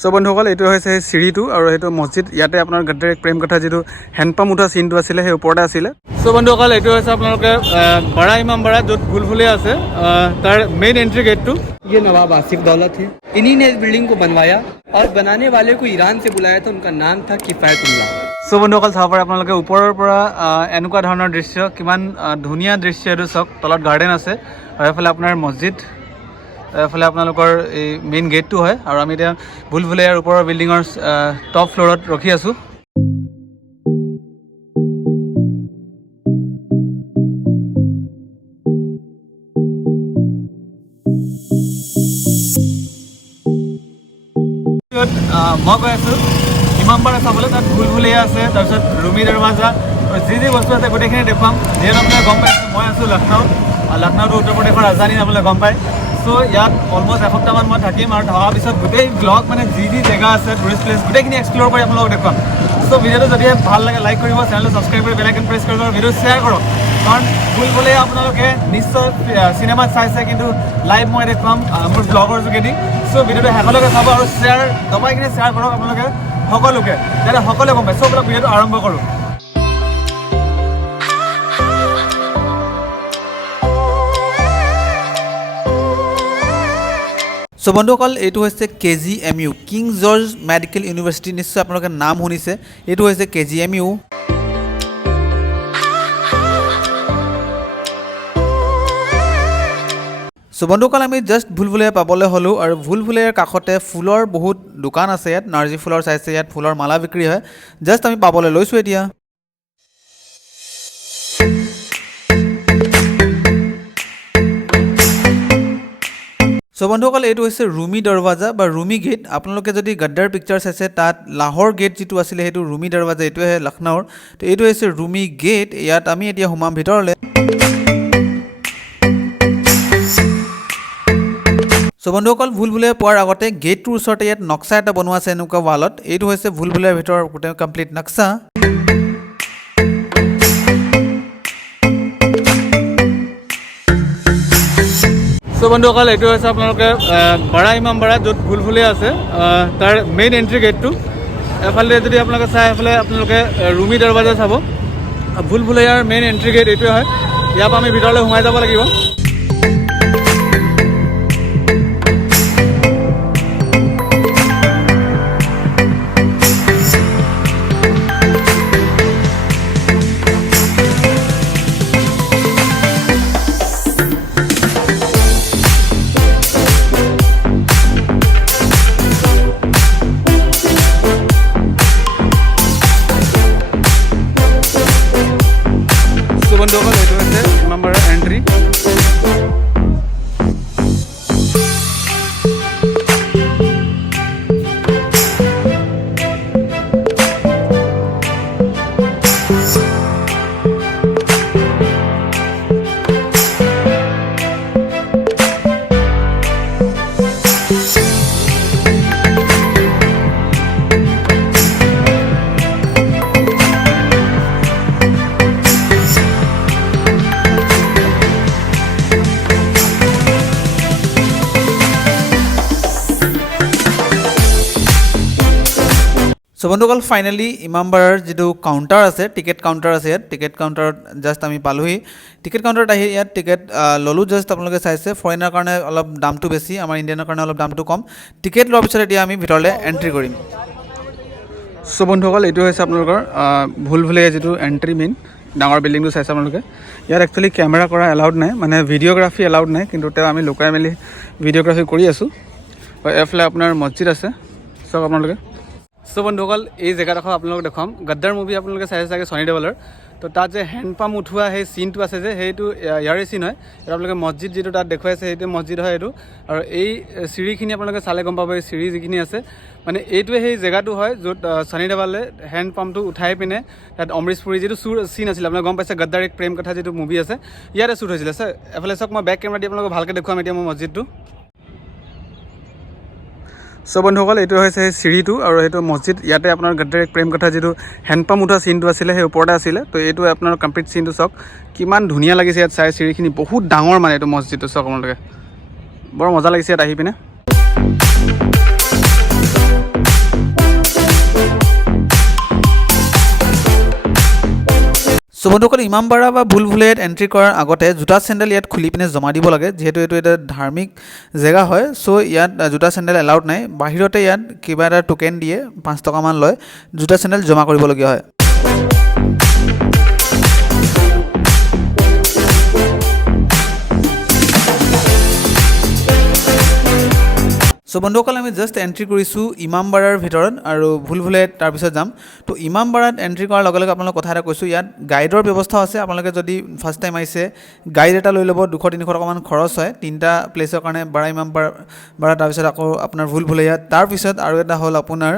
So বন্ধুসকল এইটো হৈছে চিৰিটো আৰু এইটো মছজিদ ইয়াতে আপোনাৰ গদ্দাৰ প্ৰেম কথা যিটো হেণ্ডপাম্প উঠা চিনটো আছিলে সেই ওপৰতে আছিলে সো বন্ধুসকল এইটো হৈছে আপোনালোকে বড়া ইমাম বাড়া য'ত ভুলভুলিয়া আছে তাৰ মেইন এন্ট্ৰি गेटটো ये नवाब आसिफ दौलत है। इन्हीं ने इस बिल्डिंग को बनवाया और बनाने वाले को ईरान से बुलाया था। उनका नाम था किफायतुल्लाह। সো বন্ধুসকল চাব পাৰে আপোনালোকে ওপৰৰ পৰা এনেকুৱা ধৰণৰ দৃশ্য কিমান ধুনীয়া দৃশ্য এইটো চাওক তলত গাৰ্ডেন আছে আৰু এফালে আপোনাৰ মছজিদ এফালে আপোনালোকৰ এই মেইন গেটটো হয় আৰু আমি এতিয়া ভুলভুলিয়াৰ ওপৰৰ বিল্ডিঙৰ টপ ফ্ল'ৰত ৰখি আছোঁ মই গৈ আছোঁ ইমামবাড়া চাবলৈ তাত ভুলভুলিয়া আছে তাৰপিছত ৰুমি দৰৱাজা যি বস্তু আছে গোটেইখিনি দেখুৱাম যিহেতু আপোনালোকে গম পাইছোঁ মই আছোঁ লক্ষ্ণৌ লক্ষ্ণৌটো উত্তৰ প্ৰদেশৰ ৰাজধানী আপোনালোকে গম পায় সো ইয়াত অলমষ্ট এসপ্তাহমান মই থাকিম আৰু থকাৰ পিছত গোটেই ব্লগ মানে যি জেগা আছে টুৰিষ্ট প্লেচ গোটেইখিনি এক্সপ্ল'ৰ কৰি আপোনালোকক দেখুৱাম সো ভিডিঅ'টো যদি ভাল লাগে লাইক কৰিব চেনেলটো ছাবস্ক্ৰাইব কৰি বেল আইকন প্ৰেছ কৰিব আৰু ভিডিঅ' শ্বেয়াৰ কৰক কাৰণ ভুলভুলিয়া আপোনালোকে নিশ্চয় চিনেমাত চাইছে কিন্তু লাইভ মই দেখুৱাম মোৰ ব্লগৰ যোগেদি সো ভিডিঅ'টো শেষলৈকে চাব আৰু শ্বেয়াৰ দবাই কিনে শ্বেয়াৰ কৰক আপোনালোকে সকলোকে যাতে সকলোৱে গম পায় সো আপোনাক ভিডিঅ'টো আৰম্ভ কৰোঁ সো বন্ধুসকল এইটো হৈছে KGMU king George medical university নিশ্চয় আপোনালোকে নাম শুনিছে এইটো হৈছে KGMU সো বন্ধুসকল আমি জাষ্ট ভুলভুলিয়া পাবলৈ হ'লোঁ আৰু ভুলভুলিয়াৰ কাষতে ফুলৰ বহুত দোকান আছে ইয়াত নাৰ্জী ফুলৰ চাইছে ইয়াত ফুলৰ মালা বিক্ৰী হয় জাষ্ট আমি পাবলৈ লৈছোঁ এতিয়া সো বন্ধুসকল এইটো হৈছে ৰুমি দৰৱাজা বা ৰুমি গেট আপোনালোকে যদি গদ্দাৰ পিকচাৰ চাইছে তাত লাহোৰ গেট যিটো আছিলে সেইটো ৰুমি দৰৱাজা এইটোহে লক্ষ্ণৌৰ তো এইটো হৈছে ৰুমি গেট ইয়াত আমি এতিয়া সোমাম ভিতৰলৈ সো বন্ধুসকল ভুলভুলিয়া পোৱাৰ আগতে গেটটোৰ ওচৰতে ইয়াত নক্সা এটা বনোৱা আছে এনেকুৱা ৱালত এইটো হৈছে ভুলভুলিয়াৰ ভিতৰৰ গোটেই কমপ্লিট নক্সা সো বন্ধুসকল এইটো হৈছে আপোনালোকে বড়া ইমাম বাড়া য'ত ভুলভুলিয়া আছে তাৰ মেইন এন্ট্ৰি গেটটো এফালে যদি আপোনালোকে চাই এফালে আপোনালোকে ৰুমি দৰৱাজা চাব ভুলভুলিয়াৰ মেইন এন্ট্ৰি গেট এইটোৱে হয় ইয়াৰ পৰা আমি ভিতৰলৈ সোমাই যাব লাগিব বন্ধুসকল এইটো হৈছে ইমাম বাড়াৰ এন্ট্ৰি সো বন্ধুসকল ফাইনেলি ইমামবাড়াৰ যিটো কাউণ্টাৰ আছে টিকেট কাউণ্টাৰ আছে ইয়াত টিকেট কাউণ্টাৰত জাষ্ট আমি পালোহি টিকেট কাউণ্টাৰত আহি ইয়াত টিকেট ল'লোঁ জাষ্ট আপোনালোকে চাইছে ফৰেইনাৰ কাৰণে অলপ দামটো বেছি আমাৰ ইণ্ডিয়ানৰ কাৰণে অলপ দামটো কম টিকেট লোৱাৰ পিছত এতিয়া আমি ভিতৰলৈ এণ্ট্ৰি কৰিম সো বন্ধুসকল এইটো হৈছে আপোনালোকৰ ভুলভুলিয়া যিটো এণ্ট্ৰি মেইন ডাঙৰ বিল্ডিংটো চাইছে আপোনালোকে ইয়াত একচুৱেলি কেমেৰা কৰা এলাউড নাই মানে ভিডিঅ'গ্ৰাফী এলাউড নাই কিন্তু তেওঁ আমি লুকাই মেলি ভিডিঅ'গ্ৰাফী কৰি আছোঁ এফালে আপোনাৰ মছজিদ আছে চাওক আপোনালোকে সো বন্ধুসকল এই জেগাডোখৰ আপোনালোকক দেখুৱাম গদ্দাৰ মুভি আপোনালোকে চাইছে চাগে সনি দেওলৰ তো তাত যে হেণ্ডপাম্প উঠোৱা সেই চিনটো আছে যে সেইটো ইয়াৰে চিন হয় আৰু আপোনালোকে মছজিদ যিটো তাত দেখুৱাইছে সেইটো মছজিদ হয় এইটো আৰু এই চিৰিখিনি আপোনালোকে চালে গম পাব এই চিৰি যিখিনি আছে মানে এইটোৱে সেই জেগাটো হয় য'ত সনি দেওলে হেণ্ডপাম্পটো উঠাই পিনে তাত অমৃতপুৰী যিটো চিন আছিলে আপোনালোকে গম পাইছে গদ্দাৰ এক প্ৰেম কথা যিটো মুভি আছে ইয়াতে শ্বুট হৈছিলে ছাৰ এফালে চাওক মই বেক কেমেৰা দি আপোনালোকক ভালকৈ দেখুৱাম এতিয়া মই মছজিদটো সো বন্ধুসকল এইটো হৈছে চিৰিটো আৰু সেইটো মছজিদ ইয়াতে আপোনাৰ গদ্দাৰ এক প্ৰেম কথা যিটো হেণ্ডপাম্প উঠা চিনটো আছিলে সেই ওপৰতে আছিলে তো এইটো আপোনাৰ কমপ্লিট চিনটো চাওক কিমান ধুনীয়া লাগিছে ইয়াত চাই চিৰিখিনি বহুত ডাঙৰ মানে এইটো মছজিদটো চাওক আপোনালোকে বৰ মজা লাগিছে ইয়াত আহি পিনে সো বন্ধুসকল ইমামবাড়া বা ভুলভুলাইয়াত এণ্ট্ৰি কৰাৰ আগতে জোতা চেণ্ডেল ইয়াত খুলি পিনে জমা দিব লাগে, যিহেতু এইটো এটা ধাৰ্মিক জেগা হয়। চ' ইয়াত জোতা চেণ্ডেল এলাউড নাই। বাহিৰতে ইয়াত কিবা এটা টোকেন দিয়ে, 5 টকামান লয়, জোতা চেণ্ডেল জমা কৰিবলগীয়া হয়। চ' বন্ধুসকল আমি জাষ্ট এণ্ট্ৰি কৰিছোঁ ইমামবাড়াৰ ভিতৰত আৰু ভুলভুলাইয়াত তাৰপিছত যাম। তো ইমামবাড়াত এণ্ট্ৰি কৰাৰ লগে লগে আপোনালোকক কথা এটা কৈছোঁ, ইয়াত গাইডৰ ব্যৱস্থাও আছে। আপোনালোকে যদি ফাৰ্ষ্ট টাইম আহিছে গাইড এটা লৈ ল'ব, 200-300 টকামান খৰচ হয় 3টা প্লেচৰ কাৰণে, বাৰা ইমামবাড়া, তাৰপিছত আকৌ আপোনাৰ ভুলভুলাইয়াত, তাৰপিছত আৰু এটা হ'ল আপোনাৰ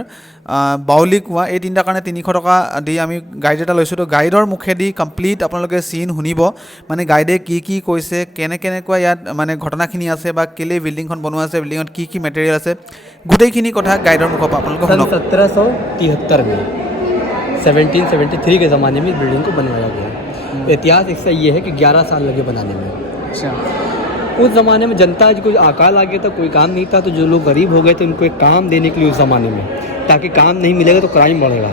বাউলি কুঁৱা। এই 3টাৰ কাৰণে 300 টকা দি আমি গাইড এটা লৈছোঁ। তো গাইডৰ মুখেদি কমপ্লিট আপোনালোকে চিন শুনিব, মানে গাইডে কি কি কৈছে, কেনেকুৱা ইয়াত মানে ঘটনাখিনি আছে, বা কেলৈ বিল্ডিংখন বনোৱা আছে, বিল্ডিঙত কি কি মেটেৰিয়েল আছে, গোটেইখিনি কথা গাইডৰ মুখৰ পৰা আপোনালোকে सन শুনক। 1773 में 1773 के ज़माने में इस बिल्डिंग को बनवाया गया। इतिहास इसका ये है कि 11 साल लगे बनाने में। अच्छा। उस ज़माने में जनता को अकाल आ गया था, कोई काम नहीं था, तो जो लोग गरीब हो गए थे उनको एक काम देने के लिए उस ज़माने में, ताकि काम नहीं मिलेगा तो क्राइम बढ़ेगा,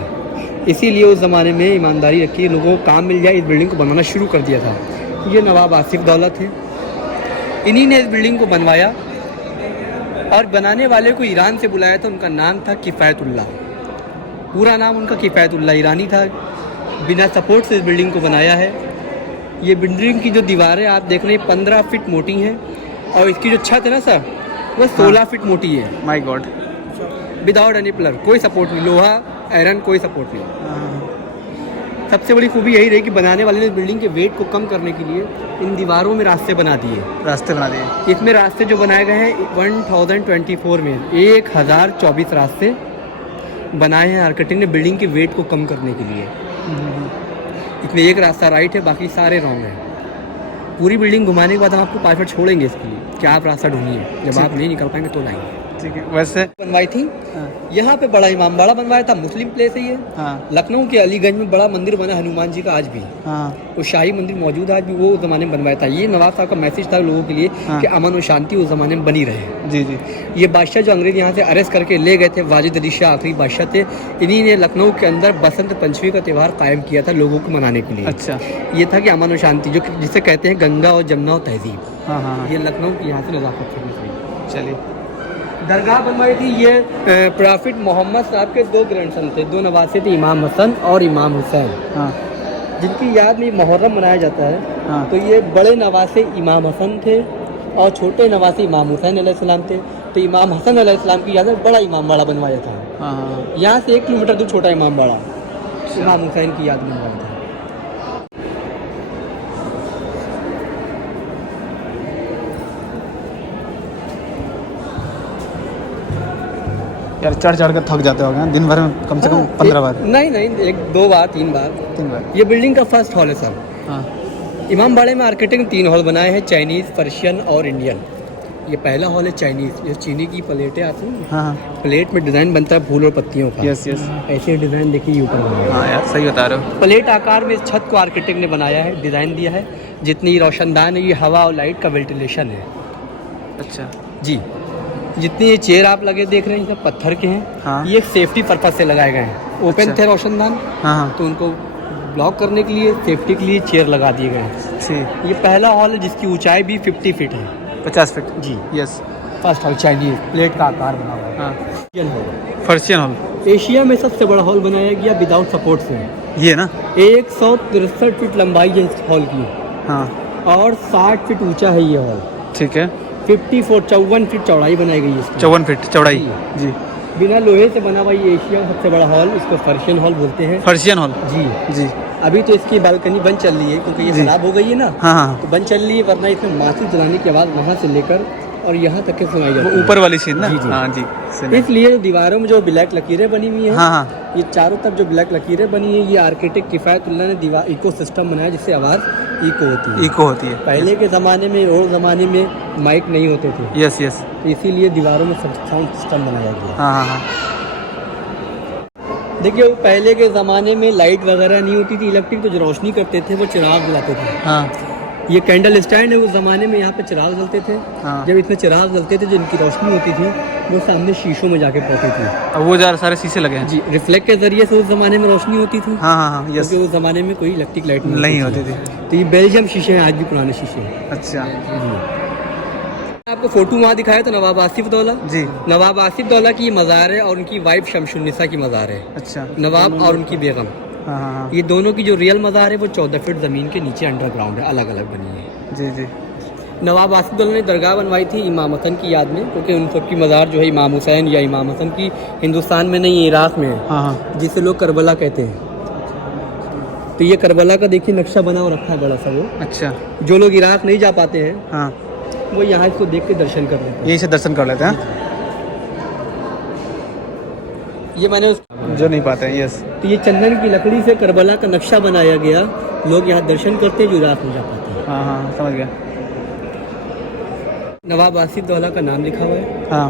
इसीलिए उस ज़माने में ईमानदारी रखी, लोगों को काम मिल जाए, इस बिल्डिंग को बनवाना शुरू कर दिया था। ये नवाब आसिफ दौला थे, इन्हीं ने इस बिल्डिंग को बनवाया, और बनाने वाले को ईरान से बुलाया था। उनका नाम था किफ़ायतुल्लाह, पूरा नाम उनका किफ़ायतुल्लाह ईरानी था। बिना सपोर्ट से इस बिल्डिंग को बनाया है। ये बिल्डिंग की जो दीवारें आप देख रहे हैं 15 फीट मोटी हैं, और इसकी जो छत है ना सर, वह 16 फीट मोटी है। My God. Without any pillar, कोई सपोर्ट नहीं, लोहा आयरन कोई सपोर्ट नहीं। सबसे बड़ी खूबी यही रही कि बनाने वाले ने बिल्डिंग के वेट को कम करने के लिए इन दीवारों में रास्ते बना दिए। रास्ते बना दिए। इसमें रास्ते जो बनाए गए हैं 1024 में 1024 रास्ते बनाए हैं आर्किटेक्ट ने बिल्डिंग के वेट को कम करने के लिए। इसमें एक रास्ता राइट है, बाकी सारे रॉन्ग है। पूरी बिल्डिंग घुमाने के बाद हम आपको 5 मिनट छोड़ेंगे इसके लिए कि आप रास्ता ढूंढिए, जब आप नहीं निकल पाएंगे तो लाएंगे। ठीक है। वैसे बनवाई थी यहाँ पे बड़ा इमामबाड़ा बनवाया था, मुस्लिम प्लेस है ये। लखनऊ के अलीगंज में बड़ा मंदिर बना हनुमान जी का आज भी, वो शाही मंदिर मौजूद है आज भी, वो उस जमाने में बनवाया था। ये नवाब साहब का मैसेज था लोगों के लिए कि अमन और शांति उस जमाने में बनी रहे। जी जी। ये बादशाह जो अंग्रेज यहाँ से अरेस्ट करके ले गए थे, वाजिद अली शाह आखिरी बादशाह थे, इन्हीं ने लखनऊ के अंदर बसंत पंचमी का त्यौहार कायम किया था लोगों को मनाने के लिए। अच्छा। ये था कि अमन और शांति, जो जिसे कहते हैं गंगा और जमुना और तहजीब। हाँ हाँ। ये लखनऊ की यहाँ से नज़ाकत थी। चलिए। दरगाह बनवाई थी ये प्रॉफिट मोहम्मद साहब के 2 ग्रैंडसन थे, 2 नवासे थे, इमाम हसन और इमाम हुसैन, जिनकी याद में मुहर्रम मनाया जाता है। तो ये बड़े नवासे इमाम हसन थे और छोटे नवासे इमाम हुसैन अलैहिस्सलाम थे। तो इमाम हसन अलैहिस्सलाम की याद में बड़ा इमामबाड़ा बनवाया था। यहाँ से 1 किलोमीटर दूर छोटा इमामबाड़ा इमाम हुसैन की याद में बनवाया था। यार चढ़ कर थक जाते हो दिन भर में कम से कम 15 बार? नहीं, 1-2 बार 3 बार। ये बिल्डिंग का फर्स्ट हॉल है सर। इमामबाड़े में आर्किटेक्ट 3 हॉल बनाए हैं, चाइनीज़, पर्शियन और इंडियन। ये पहला हॉल है चाइनीज़, ये चीनी की प्लेटें आती हैं। प्लेट में डिज़ाइन बनता है फूल और पत्तियों का। यस। ऐसे डिज़ाइन देखिए ऊपर। हाँ यार सही बता रहे हो। प्लेट आकार में इस छत को आर्किटेक्ट ने बनाया है, डिज़ाइन दिया है। जितनी रोशनदान है, ये हवा और लाइट का वेंटिलेशन है। अच्छा जी। जितने ये चेयर आप लगे देख रहे हैं सब पत्थर के हैं। ये एक सेफ्टी पर्पज से लगाए गए हैं। ओपन थे रोशनदान, तो उनको ब्लॉक करने के लिए, सेफ्टी के लिए चेयर लगा दिए गए हैं। ये पहला हॉल है जिसकी ऊंचाई भी 50 फीट है। 50 फीट। जी। Yes. First hall Chinese plate का आकार बना हुआ है। पर्शियन हॉल एशिया में सबसे बड़ा हॉल बनाया गया विदाउट सपोर्ट से। ये ना 163 फीट लंबाई है इस हॉल की। और 60 फीट ऊंचा है ये हॉल। ठीक है। 54 फीट चौड़ाई बनाई गई है इसकी। 54 फीट चौड़ाई। जी। बिना लोहे से बना हुआ ये एशिया का सबसे बड़ा हॉल, इसको पर्शियन हॉल बोलते हैं। Persian hall. जी जी। अभी तो इसकी बालकनी बंद चल रही है क्योंकि ये खराब हो गई है ना। तो बंद चल रही है, वरना इसमें माचिस जलाने की आवाज़ वहाँ से लेकर और यहाँ तक के सुनाई जाती है। ऊपर वाली सीन ना। जी। इसलिए दीवारों में जो ब्लैक लकीरें बनी हुई हैं, ये चारों तरफ जो ब्लैक लकीरें बनी है, ये आर्किटेक्ट किफ़ायतुल्लाह ने दीवार इको सिस्टम बनाया जिससे आवाज़ इको होती है। पहले के ज़माने में और ज़माने में माइक नहीं होते थे। यस। इसीलिए दीवारों में साउंड सिस्टम बनाया गया। देखिए पहले के ज़माने में लाइट वगैरह नहीं होती थी, इलेक्ट्रिक तो जो रोशनी करते थे वो चिराग जलाते थे। ये कैंडल स्टैंड है, उस ज़माने में यहाँ पे चिराग जलते थे। हाँ। जब इसमें चिराग जलते थे जो इनकी रोशनी होती थी वो सामने शीशों में जाके पड़ती थी। अब वो ज़्यादा सारे शीशे लगे हैं। जी, रिफ्लेक्ट के ज़रिए से उस ज़माने में रोशनी होती थी। हाँ हाँ हाँ, यस। क्योंकि उस ज़माने में कोई इलेक्ट्रिक लाइट नहीं होती थी। तो ये बेल्जियम शीशे हैं, आज भी पुराने शीशे हैं। अच्छा आपको फोटो वहाँ दिखाया था नवाब आसिफ दौला जी। नवाब आसिफ दौला की ये मज़ार है और उनकी वाइफ शमशुन्निसा की मज़ार है। अच्छा। नवाब और उनकी बेगम, हाँ हाँ हाँ, ये दोनों की जो रियल मज़ार है वो 14 फीट ज़मीन के नीचे अंडरग्राउंड है, अलग अलग बनी है। जी जी। नवाब आसिफ दौला ने दरगाह बनवाई थी इमाम हसन की याद में, क्योंकि उन सबकी मज़ार जो है इमाम हुसैन या इमाम हसन की हिंदुस्तान में नहीं, इराक़ में है, हाँ हाँ, जिसे लोग करबला कहते हैं। तो ये करबला का देखिए नक्शा बना हुआ रखा है बड़ा सा वो। अच्छा। जो लोग इराक़ नहीं जा पाते हैं हाँ, वो यहाँ इसको देख के दर्शन कर लेते हैं। यही से दर्शन कर लेते हैं। ये मैंने जो नहीं पाते हैं, यस। तो ये चंदन की लकड़ी से करबला का नक्शा बनाया गया, लोग यहाँ दर्शन करते हैं जो इराक़ नहीं जा पाते हैं। हाँ हाँ, समझ गया। नवाब आसिफ दौला का नाम लिखा हुआ है, हाँ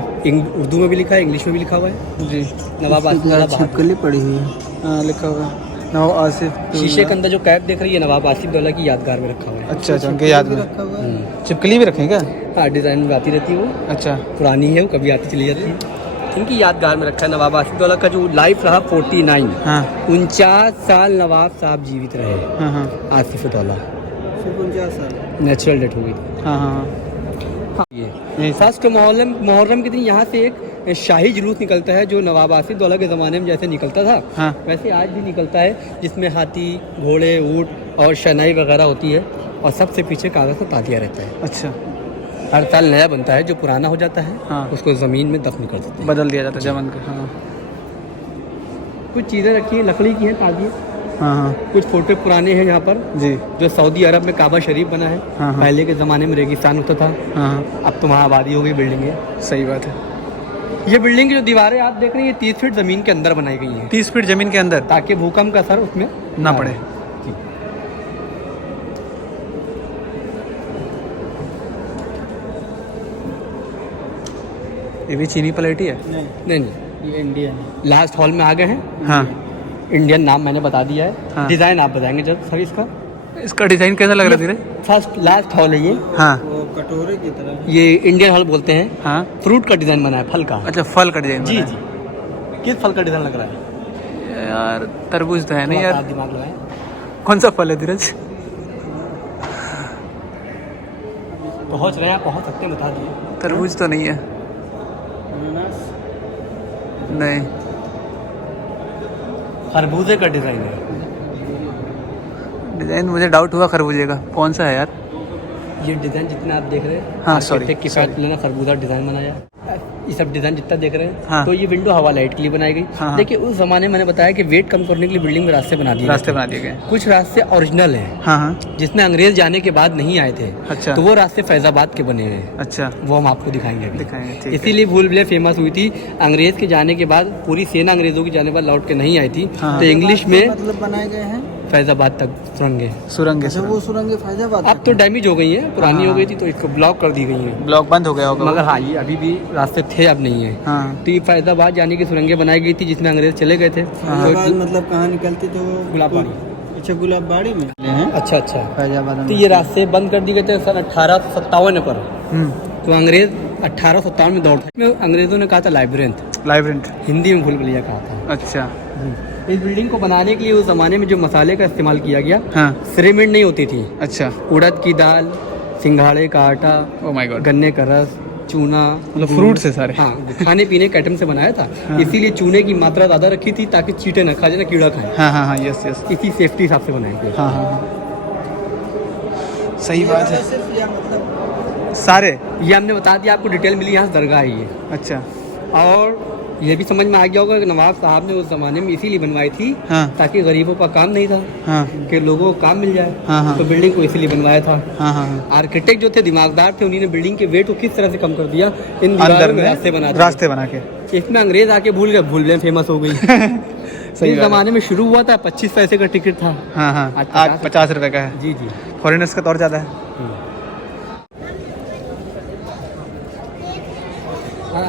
उर्दू में भी लिखा है, इंग्लिश में भी लिखा हुआ है। जी। नवाब आसिफ दौला छिपकली पड़ी हुई है। हाँ, लिखा हुआ है नवाब आसिफ। शीशे के अंदर जो कैप देख रही है नवाब आसिफ दौला की यादगार में रखा हुआ है। अच्छा अच्छा, उनके याद में छिपकली भी रखें क्या? हाँ, डिज़ाइन में आती रहती है वो। अच्छा। पुरानी है वो, कभी आती चली जाती है। इनकी यादगार में रखा है। नवाब आसिफ दौला का जो लाइफ रहा 49, हाँ 49 साल नवाब साहब जीवित रहे। हाँ हाँ, आसिफ दौला 49 साल। नेचुरल डेथ हो गई थी। हाँ हाँ ये फर्स्ट मुहर्रम के दिन यहाँ से एक शाही जुलूस निकलता है, जो नवाब आसिफ दौला के ज़माने में जैसे निकलता था हाँ, वैसे आज भी निकलता है, जिसमें हाथी, घोड़े, ऊँट और शहनाई वगैरह होती है और सबसे पीछे कागज़ का ताजिया रहता है। अच्छा। हर साल नया बनता है, जो पुराना हो जाता है हाँ, उसको ज़मीन में दफन कर देते हैं। बदल दिया जाता है जमन का। हाँ कुछ चीज़ें रखी हैं, लकड़ी की हैं ताज़ी। हाँ हाँ कुछ फोटो पुराने हैं यहाँ पर, जी। जो सऊदी अरब में काबा शरीफ बना है। हाँ हाँ, पहले के ज़माने में रेगिस्तान होता था, हाँ अब तो वहाँ आबादी हो गई बिल्डिंगें। सही बात है। ये बिल्डिंग की जो दीवारें आप देख रहे हैं, ये 30 फीट ज़मीन के अंदर बनाई गई हैं, 30 फीट जमीन के अंदर, ताकि भूकंप का असर उसमें ना पड़े। जी। ये भी चीनी प्लेट ही है? नहीं, ये इंडियन। लास्ट हॉल में आ गए हैं। हाँ, इंडियन नाम मैंने बता दिया है। हाँ। डिज़ाइन आप बताएंगे जब सर इसका। इसका डिज़ाइन कैसा लग रहा है धीरे? फर्स्ट लास्ट हॉल है ये। हाँ, वो कटोरे की तरह, ये इंडियन हॉल बोलते हैं। हाँ। फ्रूट का डिज़ाइन बना है, फल का। अच्छा, फल का डिज़ाइन। जी जी। किस फल का डिज़ाइन लग रहा है? यार तरबूज तो है नहीं थोड़ा यार। आप दिमाग लगाएं। कौन सा फल है धीरज? पहुँच रहे हैं आप, पहुँच सकते हैं, बता दिए। तरबूज तो नहीं है। नहीं, खरबूजे का डिज़ाइन है। डिज़ाइन मुझे डाउट हुआ खरबूजे का। कौन सा है यार? ये डिज़ाइन जितना आप देख रहे हैं, हाँ, sorry, आर्किटेक्ट के साथ लेना खरबूजा डिज़ाइन बनाया। ये सब डिज़ाइन जितना देख रहे हैं, हाँ। तो ये विंडो हवा लाइट के लिए बनाई गई। हाँ। देखिए उस ज़माने में मैंने बताया कि वेट कम करने के लिए बिल्डिंग में रास्ते बना दिए रास्ते बना दिए गए। कुछ रास्ते ओरिजिनल हैं, हाँ हाँ, जिसमें अंग्रेज जाने के बाद नहीं आए थे। अच्छा। तो वो रास्ते फैजाबाद के बने हुए हैं, अच्छा, वो हम आपको दिखाएंगे अभी। दिखाएंगे, ठीक है। इसीलिए भूल भुलैया फेमस हुई थी। अंग्रेज के जाने के बाद पूरी सेना अंग्रेजों के जाने के बाद लौट के नहीं आई थी। हाँ। तो इंग्लिश में मतलब बनाए गए हैं फैजाबाद तक सुरंगें। सुरंग अच्छा, वो सुरंगे फैजाबाद अब तो डैमेज हो गई हैं, पुरानी हाँ। हो गई थी तो इसको ब्लॉक कर दी गई हैं। ब्लॉक बंद हो गया होगा। मगर हाँ, ये अभी भी रास्ते थे, अब नहीं है। हाँ तो ये फैजाबाद जाने की सुरंगें बनाई गई थी, जिसमें अंग्रेज चले गए थे। फैजाबाद मतलब कहाँ निकलती तो गुलाबबाड़ी। अच्छा, गुलाबबाड़ी में हैं अच्छा अच्छा। फैजाबाद तो ये रास्ते बंद कर दिए गए थे सन 1857 पर। हम्म, तो अंग्रेज 1857 में दौड़ते में अंग्रेजों ने कहा था लाइब्रेंथ, लाइब्रेंट। हिंदी में भूल भुलैया कहा था। अच्छा। इस बिल्डिंग को बनाने के लिए उस जमाने में जो मसाले का इस्तेमाल किया गया, हाँ, सिरेमिक नहीं होती थी। अच्छा। उड़द की दाल, सिंघाड़े का आटा, ओ माय गॉड, गन्ने का रस, चूना, मतलब फ्रूट से सारे। हाँ, खाने पीने के आइटम से बनाया था। हाँ। इसीलिए चूने की मात्रा ज़्यादा रखी थी ताकि चीटे न खा जाए, ना कीड़ा खाए। हाँ हाँ हाँ, यस यस। इसी सेफ्टी हिसाब से बनाया गया। हाँ हाँ हाँ, सही बात है। सिर्फ या मतलब सारे। ये हमने बता दिया आपको, डिटेल मिली यहाँ से दरगाह है ये। अच्छा। और ये भी समझ में आ गया होगा कि नवाब साहब ने उस ज़माने में इसीलिए बनवाई थी हाँ ताकि गरीबों का काम नहीं था, हाँ कि लोगों को काम मिल जाए। हाँ हाँ तो बिल्डिंग को इसीलिए बनवाया था। हाँ हाँ, आर्किटेक्ट जो थे दिमागदार थे, उन्होंने बिल्डिंग के वेट को किस तरह से कम कर दिया, इन अंदर दीवारों में में रास्ते बना दिए। रास्ते बना के। इसमें अंग्रेज आके भूल गए, भूल गए फेमस हो गई। सही इस बात है। जमाने में शुरू हुआ था 25 पैसे का टिकट था। हाँ हाँ, आज आज 50 रुपए का है। जी जी। फॉरेनर्स का तो और ज़्यादा है। हाँ,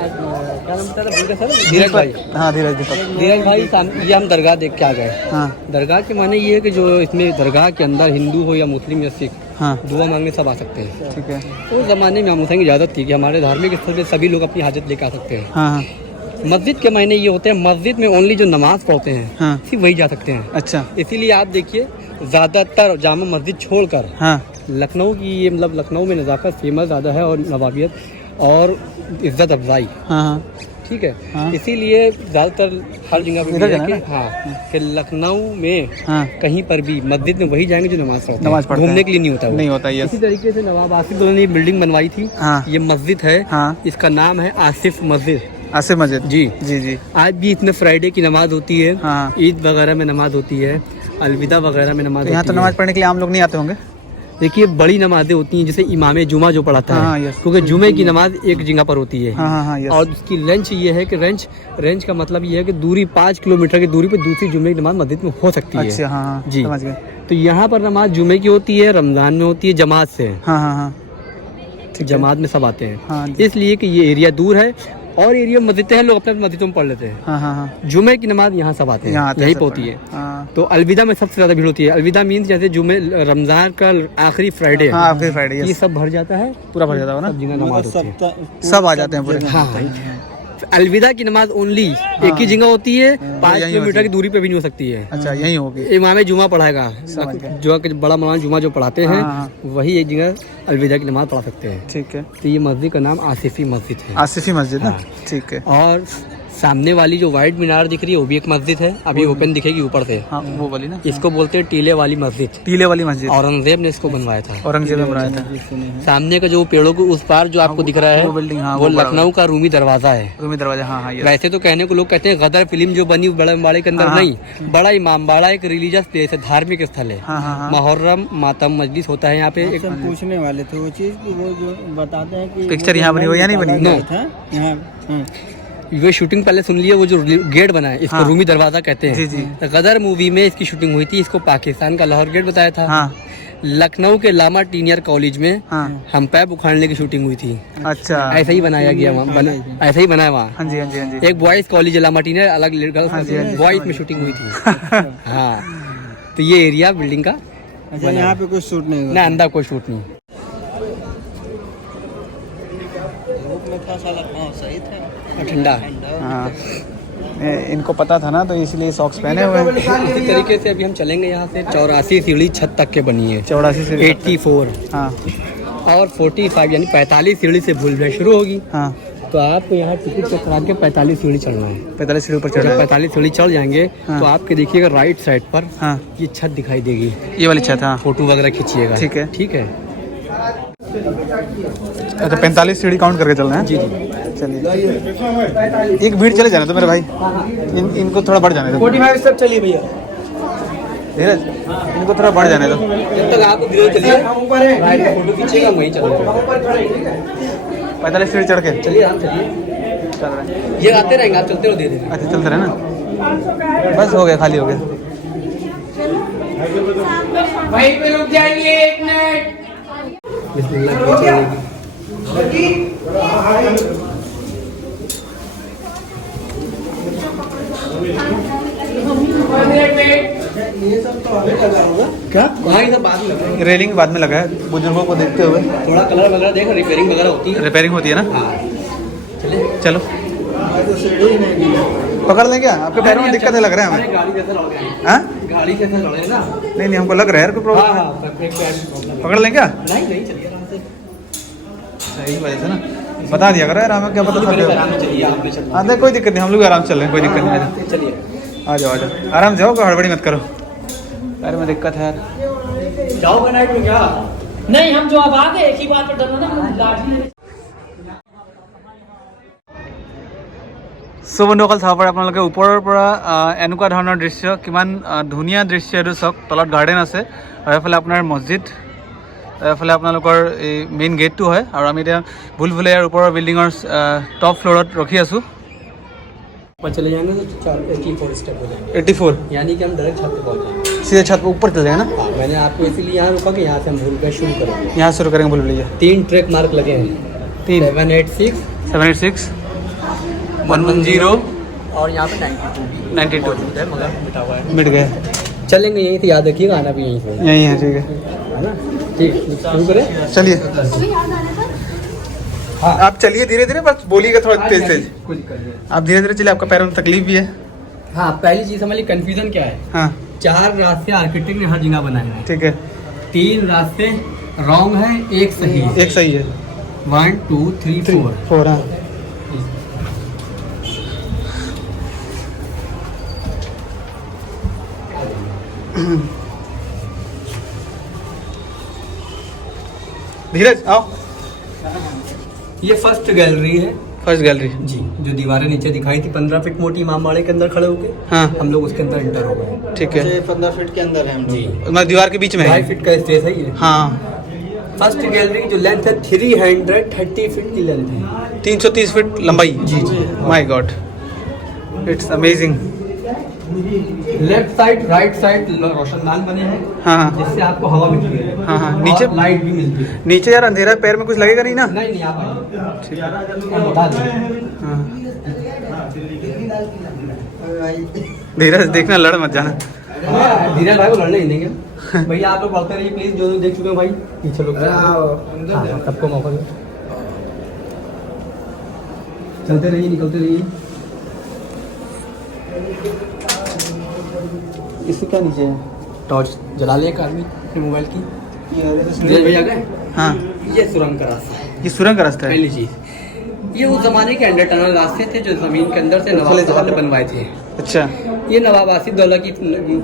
क्या नाम बता रहा सर? धीरज भाई। हाँ, धीरज दीपक। धीरज भाई, ये हम दरगाह देख के आ गए। हाँ दरगाह के माने ये है कि जो इसमें दरगाह के अंदर हिंदू हो या मुस्लिम या सिख, हाँ दुआ मांगने सब आ सकते हैं। ठीक है। उस ज़माने में इमाम हुसैन की इजाज़त थी कि हमारे धार्मिक स्थल पे सभी लोग अपनी हाजत लेकर आ सकते हैं। हाँ हाँ मस्जिद के मायने ये होते हैं, मस्जिद में ओनली जो नमाज पढ़ते हैं हाँ सिर्फ वही जा सकते हैं। अच्छा इसीलिए आप देखिए ज़्यादातर जामा मस्जिद छोड़कर हाँ लखनऊ की ये मतलब लखनऊ में नज़ाकत फेमस ज़्यादा है और नवाबियत और इज़्ज़त अफजाई, हाँ हाँ ठीक है। हाँ। इसीलिए ज़्यादातर हर जगह पे इधर ये है जाना कि है हाँ कि लखनऊ में हाँ कहीं पर भी मस्जिद में वही जाएंगे जो नमाज पढ़ते नमाज हैं, पढ़ते हैं। घूमने के लिए नहीं होता वो। नहीं होता ये। इसी तरीके से नवाब आसिफ दुल्ला ने बिल्डिंग बनवाई थी, हाँ ये मस्जिद है, हाँ इसका नाम है आसिफ मस्जिद। आसिफ मस्जिद। जी जी जी आज भी इसमें फ्राइडे की नमाज होती है, हाँ। ईद वगैरह में नमाज होती है, अलविदा वगैरह में नमाज तो यहाँ होती तो है। नमाज पढ़ने के लिए आम लोग नहीं आते होंगे? देखिए बड़ी नमाजें होती हैं जैसे इमाम जुमा जो पढ़ाता हाँ, है, यस। क्योंकि जुमे की नमाज एक जगह पर होती है। हाँ हाँ हाँ यस। और उसकी रेंज ये है कि रेंज का मतलब ये है कि दूरी 5 किलोमीटर की दूरी पे दूसरी जुमे की नमाज मस्जिद में हो सकती है। अच्छा हाँ हाँ जी। समझ गए। तो यहाँ पर नमाज जुमे की होती है, रमजान में होती है, जमात से, हाँ हाँ हाँ जमात में सब आते हैं। हाँ जी। इसलिए कि ये एरिया दूर है और एरिया मस्जिदें हैं, लोग अपने मस्जिदों में पढ़ लेते हैं। हाँ हाँ हाँ जुमे की नमाज यहाँ सब आते यहाँ हैं, आते यहीं हैं पे सब होती है। हाँ तो अलविदा में सबसे ज़्यादा भीड़ होती है। अलविदा मीन्स जैसे जुमे रमजान का आखिरी फ्राइडे हाँ आखिरी फ्राइडे ये यस सब भर जाता है, पूरा भर जाता हो ना। सब जगह नमाज होती है। सब आ जाते हैं पूरे। हाँ अलविदा की नमाज ओनली एक ही जगह होती है, 5 यहीं किलोमीटर होती की दूरी पे भी नहीं हो सकती है। अच्छा यहीं होगी। इमाम जुमा पढ़ाएगा, समझ गए। जो कि बड़ा मौलाना जुमा जो पढ़ाते हैं हाँ, हाँ। वही एक जगह अलविदा की नमाज पढ़ा सकते हैं। ठीक है। तो ये मस्जिद का नाम आसिफी मस्जिद है। आसिफी मस्जिद ना। हाँ। ठीक है। और सामने वाली जो वाइट मीनार दिख रही है वो भी एक मस्जिद है, अभी ओपन दिखेगी ऊपर से। हाँ वो वाली ना। इसको बोलते हैं टीले वाली मस्जिद, टीले वाली मस्जिद औरंगजेब ने इसको बनवाया था। औरंगजेब ने बनाया था। सामने का जो पेड़ों के उस पार जो आपको दिख रहा है वो बिल्डिंग, हाँ, वो वो बड़ा लखनऊ का रूमी दरवाजा है। रूमी दरवाजा। हाँ हाँ यस। वैसे तो कहने को लोग कहते हैं गदर फिल्म जो बनी बड़े इमामबाड़े के अंदर, हाँ। नहीं, बड़ा इमामबाड़ा एक रिलीजियस प्लेस है, धार्मिक स्थल है। हाँ हाँ हाँ मुहर्रम मातम मजलिस होता है यहाँ पे। एक सब पूछने वाले थे वो चीज़ कि वो जो बताते हैं कि पिक्चर यहाँ बनी हो या नहीं बनी? नहीं था यहाँ। ये शूटिंग पहले सुन लिए, वो जो गेट बना है इसको हाँ। रूमी दरवाजा कहते हैं। जी, जी। तो गदर मूवी में इसकी शूटिंग हुई थी, इसको पाकिस्तान का लाहौर गेट बताया था। हाँ लखनऊ के लामा टीनियर कॉलेज में हाँ हम पैप उखाड़ने की शूटिंग हुई थी। अच्छा। ऐसा ही बनाया गया वहाँ, ऐसा ही बनाया वहाँ। हाँ जी हाँ जी हाँ जी। एक बॉयज कॉलेज है लामा टीनियर, अलग हाँ जी, हाँ जी। बॉयज में शूटिंग हुई थी। हाँ तो ये एरिया बिल्डिंग का अच्छा यहाँ पे कुछ शूट नहीं हुआ? ना, अंदर कोई शूट नहीं। धूप में था साला, हाँ सही था। ठंडा। हाँ इनको पता था ना तो इसलिए सॉक्स पहने हुए हैं। इसी तरीके से अभी हम चलेंगे यहाँ से। 84 सीढ़ी छत तक के बनी है, 84 से 84 हाँ और 45 यानी 45 सीढ़ी से भूलभुलैया शुरू होगी। हाँ तो आपको यहाँ टिकट करा के 45 सीढ़ी चढ़ना है। 45 सीढ़ी ऊपर चढ़ा जब है। 45 सीढ़ी चढ़ जाएंगे हाँ। तो आपके देखिएगा राइट साइड पर हाँ ये छत दिखाई देगी, ये वाली छत। हाँ फोटो वगैरह खींचिएगा। ठीक है। ठीक है अच्छा 45 सीढ़ी काउंट करके चलना है। जी जी। चलिए एक भीड़ चले जाने तो मेरे भाई, इनको थोड़ा बढ़ जाने दो। 45 तक चलिए भैया, धीरज इनको थोड़ा बढ़ जाने दो। जब तक आप उधर चलिए राइट में फोटो खींचिएगा, वहीं चलिए। 45 सीढ़ी चढ़ के चलिए आप चलिए, चल रहे हैं। ये आते रहेंगे, आप चलते हो धीरे धीरे। अच्छा चलते रहे ना, बस हो गया, खाली हो गया। वहीं पे रुक जाइए 1 मिनट। बिस्मिल्लाह की चलेगी। क्या? वहाँ ये सब बाद में लगा है। रेलिंग बाद में लगा है, बुजुर्गों को देखते हुए। थोड़ा कलर वगैरह देख, रिपेयरिंग वगैरह होती है। रिपेयरिंग होती है ना। हाँ चलिए। चलो तो सीढ़ी ही नहीं मिली। पकड़ लें क्या? आपके पैरों में दिक्कत है लग रहा है अरे हमें। गाड़ी जैसा लग रहा है। हाँ गाड़ी जैसा लग रहा है ना। नहीं नहीं हमको लग रहा है यार कोई प्रॉब्लम। हाँ हाँ ब्रेक पैड प्रॉब्लम। पकड़ लें क्या? नहीं नहीं चलिए आराम से। सही वजह से ना बता दिया करो यार, हमें क्या पता चलिए था। आराम से चलिए, आप भी चलिए। हाँ नहीं कोई दिक्कत नहीं, हम लोग आराम से चल रहे हैं, कोई दिक्कत नहीं है। चलिए आ जाओ आराम से, हो कोई हड़बड़ी मत करो। पैर में दिक्कत है यार। जाओगे नाइट में क्या? नहीं हम जो अब आ गए एक ही बात पर डरना था, हम लाठी সো বন্ধুসকল চাব পাৰে আপোনালোকে ওপৰৰ পৰা এনেকুৱা ধৰণৰ দৃশ্য, কিমান ধুনীয়া দৃশ্য এইটো চাওক। তলত গাৰ্ডেন আছে আৰু এফালে আপোনাৰ মছজিদ, এফালে আপোনালোকৰ এই মেইন গেটটো হয়। আৰু আমি এতিয়া ভুলভুলैयाৰ ওপৰৰ বিল্ডিঙৰ টপ ফ্ল'ৰত ৰখি আছোঁ। ऊपर चले जाएंगे तो 84 स्टेप हो जाएंगे, 84 यानी कि हम डायरेक्ट छत पे पहुंच जाएंगे। सीधे छत पर ऊपर चल जाएगा ना। हाँ मैंने आपको इसीलिए यहाँ रुका कि यहाँ से हम भूलभुलैया शुरू करेंगे। यहाँ शुरू करेंगे भूलभुलैया। 3 ट्रैक मार्क लगे हैं, 3 786 786 110 और यहाँ पे 92 92 मौजूद है, मगर मिटा हुआ है। मिट गए। चलेंगे यहीं से, याद रखिएगा आना भी यहीं से, यही है, ठीक है, है ना? ठीक, शुरू करें? चलिए आप चलिए धीरे धीरे, बस बोलिएगा थोड़ा तेज तेज, कुछ करिए। आप धीरे धीरे चलिए, आपका पैरों में तकलीफ भी है। हाँ, पहली चीज हमारी कंफ्यूजन क्या है, हाँ 4 रास्ते आर्किटेक्ट ने हर जगह बनाए हैं, ठीक है, 3 रास्ते रॉन्ग है, एक सही है। एक सही है, 1 2 3 4। 4 हाँ। धीरज आओ, ये फर्स्ट गैलरी है फर्स्ट गैलरी, जी, जो दीवारें नीचे दिखाई थी 15 फीट मोटी इमामबाड़े के अंदर खड़े होके, हाँ हम लोग उसके अंदर एंटर हो गए। ठीक है, 15 फीट के अंदर है हम जी, मतलब दीवार के बीच में 2.5 है। फीट का स्पेस है ये। हाँ फर्स्ट गैलरी जो लेंथ है 330 फीट की लेंथ है। 330 फीट लंबाई, जी जी। My God, it's amazing. Left side right side रोशनदान बने हैं, हाँ हाँ जिससे आपको हवा मिलती है। हाँ हाँ, और नीचे लाइट भी मिलती है। नीचे यार अंधेरा है, पैर में कुछ लगेगा नहीं ना? नहीं नहीं, आप आइए, हम बता दें। हाँ धीरज देखना, लड़ मत जाना। धीरे भाई को लड़ने ही देंगे भैया, आप लोग बढ़ते रहिए प्लीज, जो लोग देख चुके हैं भाई पीछे लोग, हाँ, सबको मौका दो, चलते रहिए, निकलते रहिए। इससे क्या नीचे है? टॉर्च जला लिया कार में अपने मोबाइल की। धीरज भैया गए? हाँ ये सुरंग का रास्ता है, ये सुरंग का रास्ता है। पहली चीज ये उस जमाने के अंडर टनल रास्ते थे जो जमीन के अंदर से नवाब साहब ने बनवाए थे। अच्छा ये नवाब आसिफ दौला की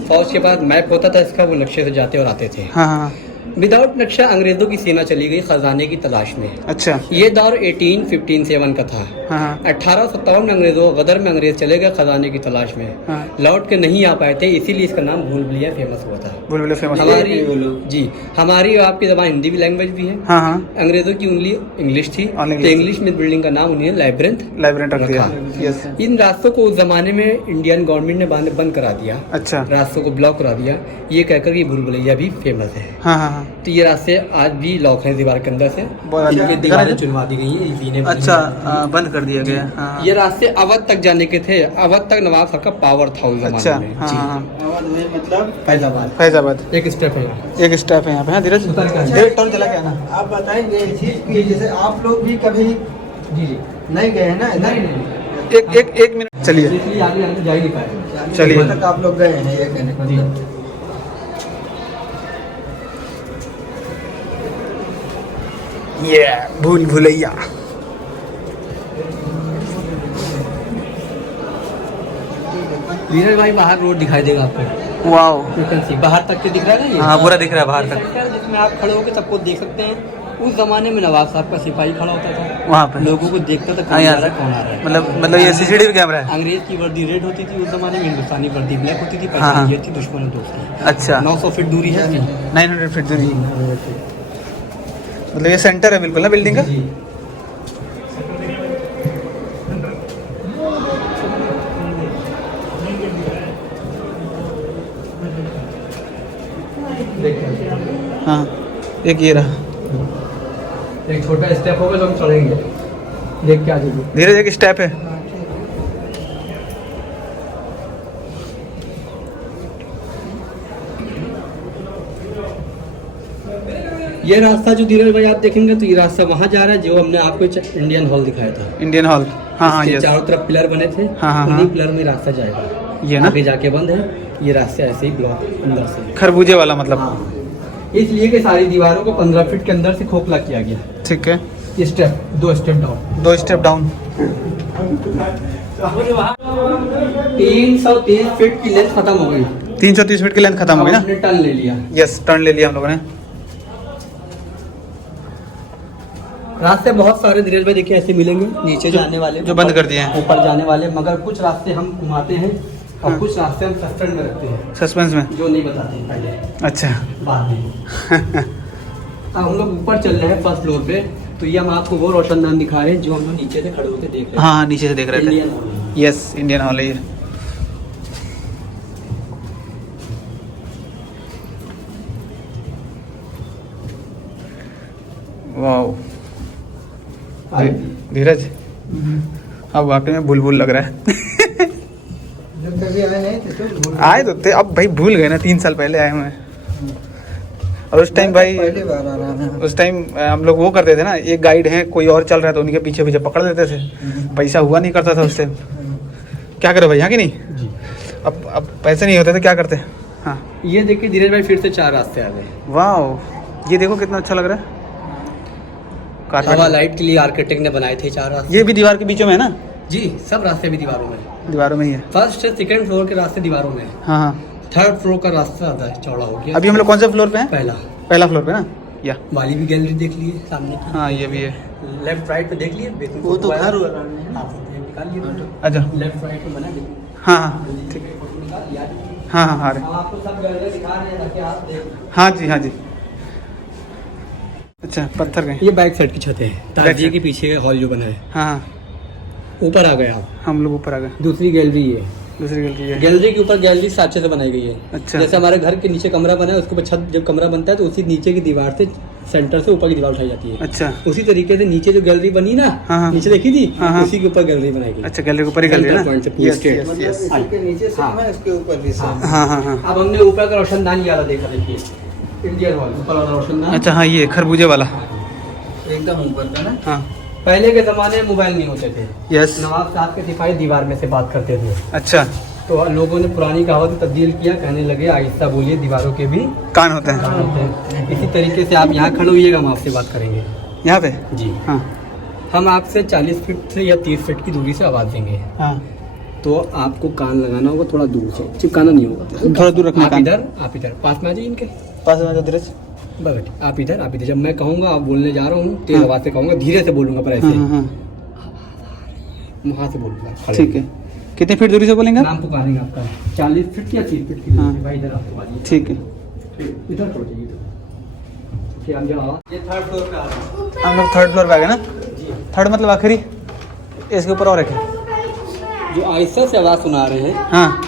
फौज के पास मैप होता था इसका, वो नक्शे से जाते और आते थे। हाँ हाँ विदाउट नक्शा अंग्रेजों की सेना चली गई खजाने की तलाश में। अच्छा ये दौर 1857 का था। हाँ हाँ 1857 में अंग्रेजों गदर में अंग्रेज चले गए खजाने की तलाश में, हाँ लौट के नहीं आ पाए थे, इसीलिए इसका नाम भूल भुलैया फेमस हुआ था। बुलबुल फेमस। हमारी जी, हमारी और आपकी जबान हिंदी भी लैंग्वेज भी है। हाँ हाँ अंग्रेजों की उंगली इंग्लिश थी, और तो इंग्लिश में बिल्डिंग का नाम उन्हें लाइब्रेंथ लाइब्रेंट रख दिया। रखा। यस इन रास्तों को उस जमाने में इंडियन गवर्नमेंट ने बंद करा दिया, अच्छा रास्तों को ब्लॉक करा दिया, ये कहकर ये भूल भुलैया भी फेमस है। हाँ हाँ हाँ तो ये रास्ते आज भी लॉक हैं दीवार के अंदर से, बहुत अच्छा। ये दीवारें चुनवा दी गई हैं इसी ने। अच्छा बंद कर दिया गया। हाँ ये रास्ते अवध तक जाने के थे, अवध तक नवाब साहब का पावर था उस अच्छा जमाने में। हाँ जी, हाँ अवध में मतलब फैजाबाद फैजाबाद एक स्टेप है यहाँ। एक स्टेप है यहाँ पे। हाँ धीरज उतर के आना। धीरज टोल चला के आना। आप बताएंगे ये चीज कि जैसे आप लोग भी कभी जी जी, नहीं गए हैं ना इधर? नहीं नहीं, एक मिनट चलिए इसलिए आगे आगे जा ही नहीं पाए। चलिए। वहाँ तक आप लोग गए हैं, ये कहने का मतलब। ये भूल भुलैया। वीरेश भाई बाहर रोड दिखाई देगा आपको, वाओ यू कैन सी, बाहर तक के दिख रहा है ना ये? हाँ पूरा दिख रहा है बाहर तक। सेक्टर है जिसमें आप खड़े होकर सबको देख सकते हैं। उस जमाने में नवाब साहब का सिपाही खड़ा होता था, वहाँ पे लोगों को देखता था हाँ कौन आ यार रहा है कौन आ रहा है। मतलब ये सीसीटीवी कैमरा है। अंग्रेज की वर्दी रेड होती थी उस जमाने में, हिंदुस्तानी वर्दी ब्लैक होती थी, हाँ, हाँ। पहचान ये थी दुश्मन दोस्ती। अच्छा 900 फीट दूरी है इसकी। 900 फीट दूरी, मतलब ये सेंटर है बिल्कुल ना बिल्डिंग का। जी। देखिए हाँ एक ये रहा। एक छोटा स्टेप होगा जो हम चढ़ेंगे, देख के आ जाइए। धीरज एक स्टेप है। ये रास्ता जो धीरज भाई आप देखेंगे तो ये रास्ता वहाँ जा रहा है जो हमने आपको इंडियन हॉल दिखाया था। इंडियन हॉल, हाँ हाँ इसके यस चारों तरफ पिलर बने थे, हाँ, हाँ, उन्हीं हाँ। पिलर में रास्ता जाएगा। ये ना आगे जाके बंद है, ये रास्ते ऐसे ही ब्लॉक अंदर से। खरबूजे वाला मतलब। हाँ, इसलिए कि सारी दीवारों को 15 फीट के अंदर से खोखला किया गया। ठीक है, ये step 2 step down, 2 step down. 330 feet की लेंथ खत्म हो गई। 330 फीट की लेंथ खत्म हो गई ना। हमने टर्न ले लिया। यस टर्न ले लिया हम लोगों ने। रास्ते बहुत सारे धीरज भाई देखिए ऐसे मिलेंगे, नीचे जाने वाले जो बंद कर दिए हैं। ऊपर जाने वाले, मगर कुछ रास्ते हम घुमाते हैं और हाँ। कुछ रास्ते हम सस्पेंड में रखते हैं, सस्पेंस में। जो नहीं बताते हैं पहले, अच्छा बाद में। अब हम लोग ऊपर चल रहे हैं फर्स्ट फ्लोर पे, तो ये हम आपको वो रोशनदान दिखा रहे हैं जो हम लोग नीचे से खड़े होकर देख रहे हैं। हाँ नीचे से देख रहे इंडियन थे। हॉल है। यस इंडियन हॉल है ये। वाओ धीरज अब वाकई में बुलबुल लग रहा है। जब कभी आए नहीं थे तो भूल आए तो थे, अब भाई भूल गए ना, 3 साल पहले आए हुए। और उस टाइम भाई, पहली बार आ रहा है। उस टाइम हम लोग वो करते थे ना, एक गाइड है, कोई और चल रहा है तो उनके पीछे पीछे पकड़ लेते थे, पैसा हुआ नहीं करता था उस टाइम। क्या करे भाई, हाँ कि नहीं? जी। अब पैसे नहीं होते तो क्या करते? हाँ, ये देखिए धीरज भाई फिर से 4 रास्ते आ गए। वाह, ये देखो कितना अच्छा लग रहा है। हवा कारपेट, लाइट के लिए आर्किटेक्ट ने बनाए थे 4 रास्ते। ये भी दीवार के बीचों में है ना? जी, सब रास्ते भी दीवारों में। दीवारों में ही है। फर्स्ट से सेकंड फ्लोर के रास्ते दीवारों में है। हाँ हाँ। थर्ड फ्लोर का रास्ता ज़्यादा है, चौड़ा हो गया। अभी हम लोग कौन से फ्लोर पे हैं? पहला फ्लोर पे ना? या वाली भी गैलरी देख लिए सामने की। हाँ, ये भी है। लेफ्ट राइट पे देख लिए। वो तो घर हुआ आप निकाल लिए। अच्छा, लेफ्ट राइट में बना देखिए। हाँ हाँ ठीक है। हाँ हाँ हाँ हम आपको सब गैलरी दिखा रहे हैं ताकि आप देख। हाँ जी, हाँ जी। अच्छा, पत्थर गए। ये बैक साइड की छत है, ताजिए side। के पीछे का हॉल जो बना है। हाँ हाँ, ऊपर आ गए आप। हम लोग ऊपर आ गए। दूसरी गैलरी है। दूसरी गलती है। गैलरी के ऊपर गैलरी साँचे से बनाई गई है। अच्छा। जैसे हमारे घर के नीचे कमरा बना है, उसके ऊपर छत जब कमरा बनता है तो उसी नीचे की दीवार से सेंटर से ऊपर की दीवार उठाई जाती है। अच्छा उसी तरीके से नीचे जो गैलरी बनी ना, हाँ, हाँ। नीचे देखी थी, हाँ, हाँ। उसी के ऊपर गैलरी बनाई गई। अच्छा, गैलरी के ऊपर ही गैलरी है Center point से ना? पूरी यस straight। Yes yes. इसके नीचे से मैं इसके ऊपर भी हाँ। से। हाँ हाँ हाँ। अब हमने ऊपर का रोशनदान ये वाला देखा, देखिए इंडियन हॉल ऊपर वाला रोशनदान। अच्छा, हाँ, ये खरबूजे वाला। एकदम ऊपर का ना। हाँ, पहले के जमाने में मोबाइल नहीं होते थे। यस। नवाब साहब के सिपाही दीवार में से बात करते थे, अच्छा, तो लोगों ने पुरानी कहावत को तब्दील किया, कहने लगे आहिस्ता बोलिए, दीवारों के भी कान होते हैं। कान होते हैं। इसी तरीके से आप यहाँ खड़े होइएगा, हम आपसे बात करेंगे। यहाँ पे? जी। हाँ हम आपसे 40 फीट से या 30 फीट की दूरी से आवाज़ देंगे, हाँ। तो आपको कान लगाना होगा, थोड़ा दूर से, चिपकाना नहीं होगा। थोड़ा दूर रखना आप कान। इधर, आप इधर पास में आ जाइए इनके पास में आ जाओ धीरज। बस, आप इधर, आप इधर। जब मैं कहूँगा आप बोलने जा रहा हूँ, तेज हाँ। आवाज़ से कहूँगा, धीरे से बोलूँगा पर ऐसे हाँ हाँ हाँ, वहाँ से बोलूँगा खड़े। ठीक है। कितने फीट दूरी से बोलेंगे आप? नाम पुकारेंगे आपका। 40 फीट या 30 फीट की दूरी हाँ। से। भाई इधर आपको आइए, ठीक है। इधर खड़ो जाइए। ठीक, हम जाओ। ये थर्ड फ्लोर पे आ रहा है। हम लोग थर्ड फ्लोर पे आ गए ना? थर्ड मतलब आखिरी? इसके ऊपर और रखे? जो आहिस्ता से आवाज़ सुना रहे हैं, हाँ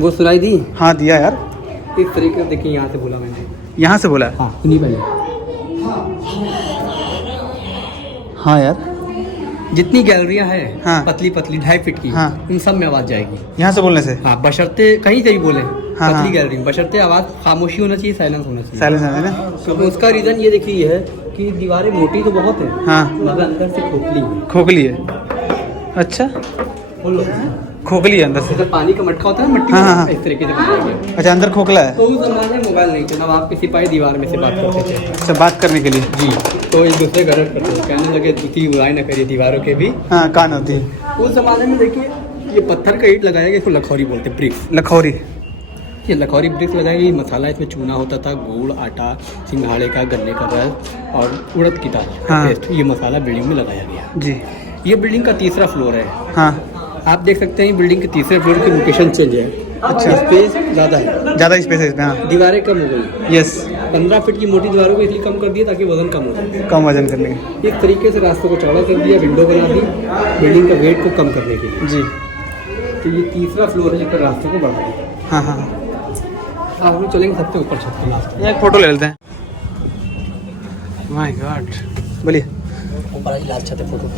वो सुनाई दी? हाँ, दिया यार। इस तरीके से देखिए, यहाँ से बोला मैंने। यहाँ से बोला है? हाँ, सुनिए पहले। हाँ यार, जितनी गैलरियाँ हैं, हाँ। पतली पतली 2.5 फीट की, हाँ। उन सब में आवाज़ जाएगी। यहाँ से बोलने से? हाँ, बशर्ते कहीं से भी बोले, हाँ। पतली गैलरी में, बशर्ते आवाज़ खामोशी होना चाहिए, साइलेंस होना चाहिए। साइलेंस है ना? क्योंकि उसका रीज़न ये देखिए ये है कि दीवारें मोटी तो बहुत है, हाँ। मगर अंदर से खोखली है। खोखली है? अच्छा, बोलो। खोखली है अंदर से? जैसे पानी का मटका होता है ना, मिट्टी हाँ, का, हाँ। इस तरीके से बनाया गया। अच्छा, अंदर खोखला है? तो उस जमाने में मोबाइल नहीं थे, नवाब के सिपाही दीवार में से बात करते थे। अच्छा, बात करने के लिए? जी। तो एक दूसरे गलत करते थे, कहने लगे दूसरी बुराई न करिए, दीवारों के भी हाँ, कान होती है। उस जमाने में देखिए, ये पत्थर का ईंट लगाया गया, इसको लखौरी बोलते हैं, ब्रिक्स। लखौरी? ये लखौरी ब्रिक्स लगाई गई। मसाला इसमें चूना होता था, गुड़, आटा, सिंघाड़े का, गन्ने का रस और उड़द की दाल का हाँ। पेस्ट। ये मसाला बिल्डिंग में लगाया गया। जी। ये बिल्डिंग का 3रा फ्लोर है। हाँ। आप देख सकते हैं बिल्डिंग के 3रे फ्लोर की लोकेशन चेंज है। अच्छा। स्पेस ज़्यादा है, ज़्यादा स्पेस है इसमें? हाँ। दीवारें कम हो गई। यस। 15 फीट की मोटी दीवारों को इसलिए कम कर दिया ताकि वजन कम हो जाए। कम वजन करने के? इस तरीके से रास्तों को चौड़ा कर दिया, विंडो बना दी, बिल्डिंग का वेट को कम करने के लिए। जी। तो ये 3रा फ्लोर है, जिस पर रास्तों को बढ़ा दिया। हाँ हाँ हाँ। आप लोग चलेंगे सबसे ऊपर छत पे रास्ते। एक फोटो ले लेते हैं। माय गॉड, बोलिए। ऊपर आई लाल छत है, फोटो।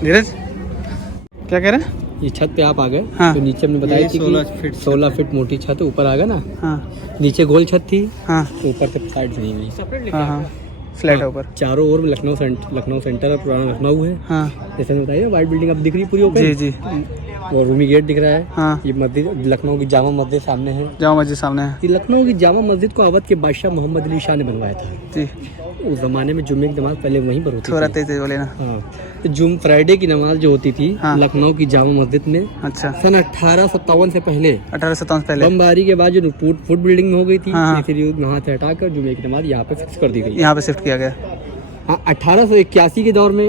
धीरज, क्या कह रहे हैं? ये छत पे आप आ गए। हाँ। तो नीचे हमने बताई थी 16 फीट मोटी छत, ऊपर आ गए ना। हाँ नीचे गोल छत थी, हाँ ऊपर से साइड बनी हुई। हाँ हाँ, फ्लैट है ऊपर। चारों ओर लखनऊ सेंटर और पुराना लखनऊ है। हाँ जैसे मैं बताइए, व्हाइट बिल्डिंग अब दिख रही है पूरी ऊपर। जी जी। और रूमी गेट दिख रहा है। हाँ, ये मस्जिद, लखनऊ की जामा मस्जिद सामने है। जामा मस्जिद सामने है। ये लखनऊ की जामा मस्जिद को अवध के बादशाह मोहम्मद अली शाह ने बनवाया था। जी। उस जमाने में जुम्मे की नमाज पहले वहीं पर होती थोड़ा थी। तेज बोले ना। हाँ, तो फ्राइडे की नमाज जो होती थी हाँ। लखनऊ की जामा मस्जिद में, अच्छा, सन 1857 से पहले, 1857 पहले? बमबारी के बाद जो फुट बिल्डिंग हो गई थी, हाँ। इसलिए वहाँ से हटाकर जुम्मे की नमाज यहाँ पे फिक्स कर दी गई। यहाँ पे शिफ्ट किया गया। हाँ, 1881 के दौर में,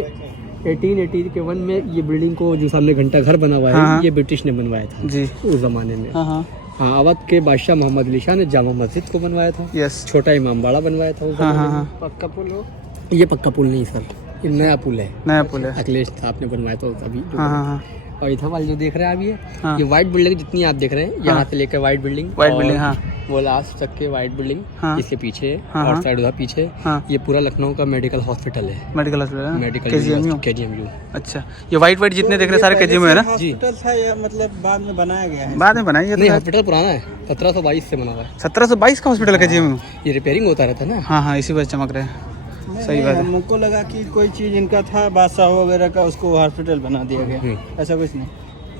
1881 में ये बिल्डिंग को, जो सामने घंटा घर बना हुआ है, हाँ। ये ब्रिटिश ने बनवाया था जी। उस जमाने में। हाँ हाँ। हाँ, अवध के बादशाह मोहम्मद अली शाह ने जामा मस्जिद को बनवाया था। यस। छोटा इमामबाड़ा बनवाया था उस हाँ, जमाने हाँ, में। पक्का पुल हो? ये पक्का पुल नहीं सर, ये नया पुल है। नया पुल है? अखिलेश साहब ने बनवाया था अभी। हाँ हाँ हाँ। और इधर वाले जो देख रहे हैं आप, हाँ। ये व्हाइट बिल्डिंग जितनी आप देख रहे हैं, यहाँ हाँ। से लेकर व्हाइट बिल्डिंग। व्हाइट बिल्डिंग, हाँ। वो लास्ट तक के वाइट बिल्डिंग हाँ। इसके पीछे है हाँ, और हाँ। साइड उधर पीछे हाँ। ये पूरा लखनऊ का मेडिकल हॉस्पिटल है। Medical hospital medical KGMU KGMU। अच्छा, ये वाइट वाइट जितने देख रहे सारे KGMU है ना? जी। हॉस्पिटल था या मतलब बाद में बनाया गया है? बाद में बनाई नहीं, है हॉस्पिटल पुराना है, 1722 से बना हुआ है। 1722 का हॉस्पिटल है KGMU। ये रिपेयरिंग होता रहता है ना। हाँ हाँ, इसी वजह चमक रहे हैं। सही बात है। हमको लगा कि कोई चीज इनका था बादशाह वगैरह का, उसको हॉस्पिटल बना दिया गया, ऐसा कुछ नहीं।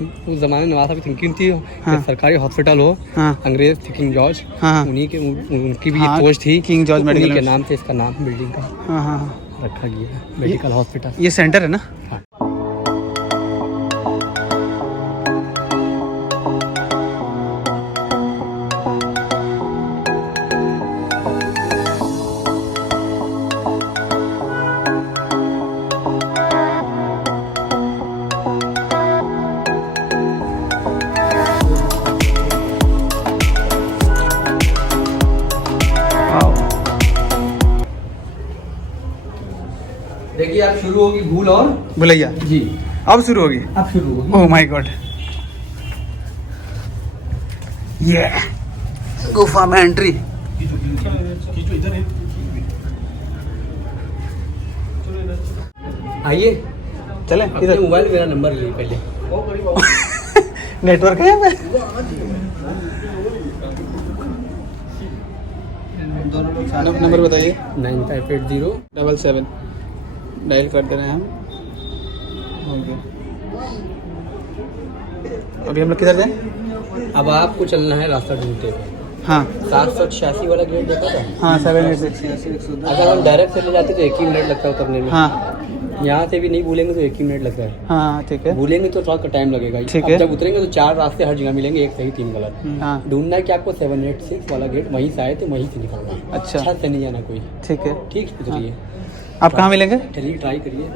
उस जमाने में नवाब की थिंकिंग थी हाँ। कि सरकारी हॉस्पिटल हो। हाँ। अंग्रेज थे किंग जॉर्ज, हाँ। उनकी भी हाँ, ये सोच थी। किंग जॉर्ज उन्हीं मेडिकल के नाम से इसका नाम बिल्डिंग का हाँ हाँ हाँ। रखा गया है, मेडिकल हॉस्पिटल। ये सेंटर है ना? हाँ। देखिए आप शुरू होगी भूल और भुलैया जी, अब शुरू होगी। अब शुरू होगी। ओह माय गॉड, ये गुफा में एंट्री। आइए, चले अपने इधर। मोबाइल में मेरा नंबर लीजिए पहले। नेटवर्क है यहाँ पे? दोनों लोग साथ में नंबर बताइए। 9580। 77 डायल कर दे रहे हैं हम। हो गया। अभी हम लोग किधर जाएं? अब आपको चलना है रास्ता ढूंढते हुए। हाँ 786 वाला गेट देखा था? हाँ 786। अगर हम डायरेक्ट चले जाते तो 1 ही मिनट लगता है उतरने में। हाँ यहाँ से भी नहीं भूलेंगे तो 1 ही मिनट लगता है। हाँ ठीक है। भूलेंगे तो थोड़ा टाइम लगेगा। ठीक अब है। जब उतरेंगे तो 4 रास्ते हर जगह मिलेंगे, 1 सही 3 गलत। हाँ ढूंढना है कि आपको 786 वाला गेट वहीं से आए थे, वहीं से निकलना है। अच्छा। छत से नहीं जाना कोई। ठीक है। ठीक उतरिए। आप कहाँ मिलेंगे? चलिए ट्राई करिए।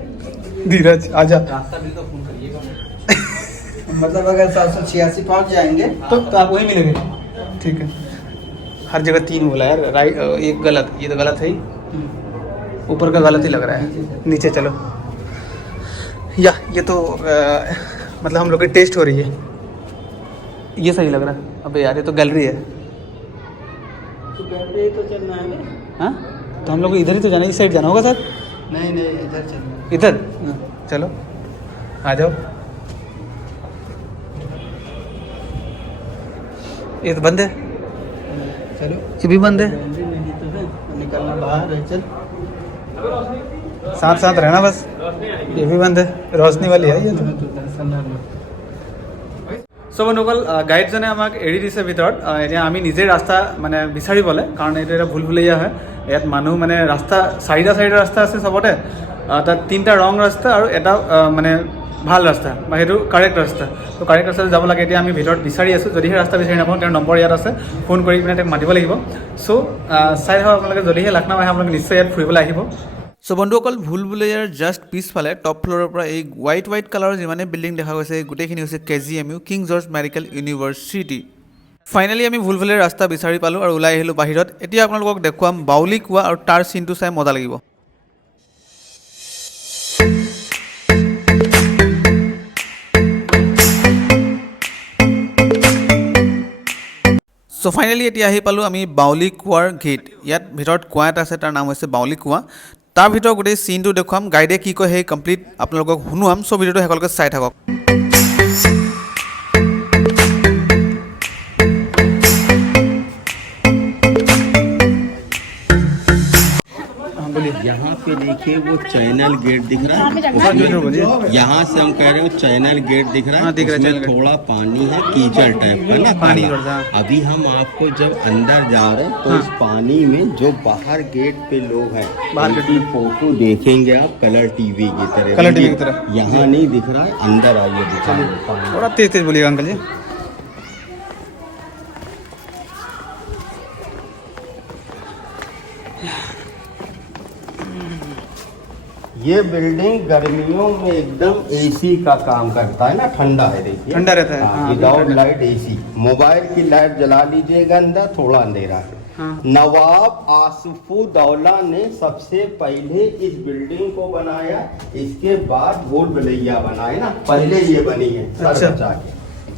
धीरज आजा। रास्ता मिले तो फोन करिएगा। मतलब अगर 786 पहुंच जाएंगे तो आप वहीं मिलेंगे। ठीक है। हर जगह 3 बोला यार, राइट एक गलत, ये तो गलत है ही। ऊपर का गलत ही लग रहा है। नीचे चलो। या ये तो मतलब हम लोग की टेस्ट हो रही है। ये सही लग रहा है। अबे यार ये तो गैलरी है। तो गैलरी तो चलना है ना? हाँ तो हम लोग को इधर ही तो जाना है, इस साइड जाना होगा सर। नहीं नहीं, इधर चलना है। इधर चलो, आ जाओ। ये तो बंद है। चलो, ये भी बंद है। गैलरी नहीं तो है, निकलना बाहर है। चल साथ साथ रहना बस। ये भी बंद है, रोशनी वाली है ये तो। সো বন্ধুসকল, গাইডজনে আমাক এৰি দিছে ভিতৰত। এতিয়া আমি নিজেই ৰাস্তা মানে বিচাৰিবলৈ, কাৰণ এইটো এটা ভুলভুলীয়া হয়। ইয়াত মানুহ মানে ৰাস্তা চাৰিটা ৰাস্তা আছে চবতে। তাত 3টা ৰং ৰাস্তা আৰু এটা মানে ভাল ৰাস্তা বা সেইটো কাৰেক্ট ৰাস্তা। তো কাৰেক্ট ৰাস্তাত যাব লাগে। এতিয়া আমি ভিতৰত বিচাৰি আছোঁ। যদিহে ৰাস্তা বিচাৰি নাপাওঁ তেওঁৰ নম্বৰ ইয়াত আছে, ফোন কৰি পিনে তেওঁক মাতিব লাগিব। চ' চাই থাকক আপোনালোকে, যদিহে লক্ষ্ণৌ আহে আপোনালোকে নিশ্চয় ইয়াত ফুৰিবলৈ আহিব। চ' বন্ধুসকল, ভুলভুলৈয়াৰ জাষ্ট পিছফালে টপ ফ্ল'ৰৰ পৰা এই হোৱাইট কালাৰৰ যিমানে বিল্ডিং দেখা গৈছে, এই গোটেইখিনি হৈছে KGMU, king George medical university. Finally আমি ভুলভুলৈয়াৰ ৰাস্তা বিচাৰি পালোঁ আৰু ওলাই আহিলোঁ বাহিৰত। এতিয়া আপোনালোকক দেখুৱাম বাউলী কুঁৱা আৰু তাৰ চিনটো চাই মজা লাগিব। চ' ফাইনেলি এতিয়া আহি পালোঁ আমি বাউলী কুঁৱাৰ গেট। ইয়াত ভিতৰত কুঁৱা এটা আছে, তাৰ নাম হৈছে বাউলী কুঁৱা। তাৰ ভিতৰত গোটেই চিনটো দেখুৱাম, গাইডে কি কয় সেই কমপ্লিট আপোনালোকক শুনোৱাম। চ' ভিডিঅ'টো সকলোকে চাই থাকক। यहाँ पे देखिए वो चैनल गेट दिख रहा है। यहाँ से हम कह रहे हैं वो चैनल गेट दिख रहा है। हाँ, दिख रहा है उसमें चैनल गेट। थोड़ा पानी है, कीचड़ टाइप का ना पानी काला। थोड़ा सा। अभी हम आपको जब अंदर जा रहे हैं तो इस पानी में जो बाहर गेट पे लोग हैं, बाहर गेट उनकी फोटो देखेंगे आप कलर टीवी की तरह। कलर टीवी की तरह। यहाँ नहीं दिख रहा है, अंदर आइए दिखाइए पानी। थोड़ा तेज तेज बोलिएगा अंकल जी। ये बिल्डिंग गर्मियों में एकदम एसी का काम करता है ना, ठंडा है। देखिए ठंडा रहता है। हाँ, विदाउट लाइट एसी। मोबाइल की लाइट जला लीजिएगा अंदर, थोड़ा अंधेरा है। हाँ। नवाब आसफुद्दौला ने सबसे पहले इस बिल्डिंग को बनाया, इसके बाद भूलभुलैया बनाए ना, पहले ये बनी है। सर अच्छा। बचा के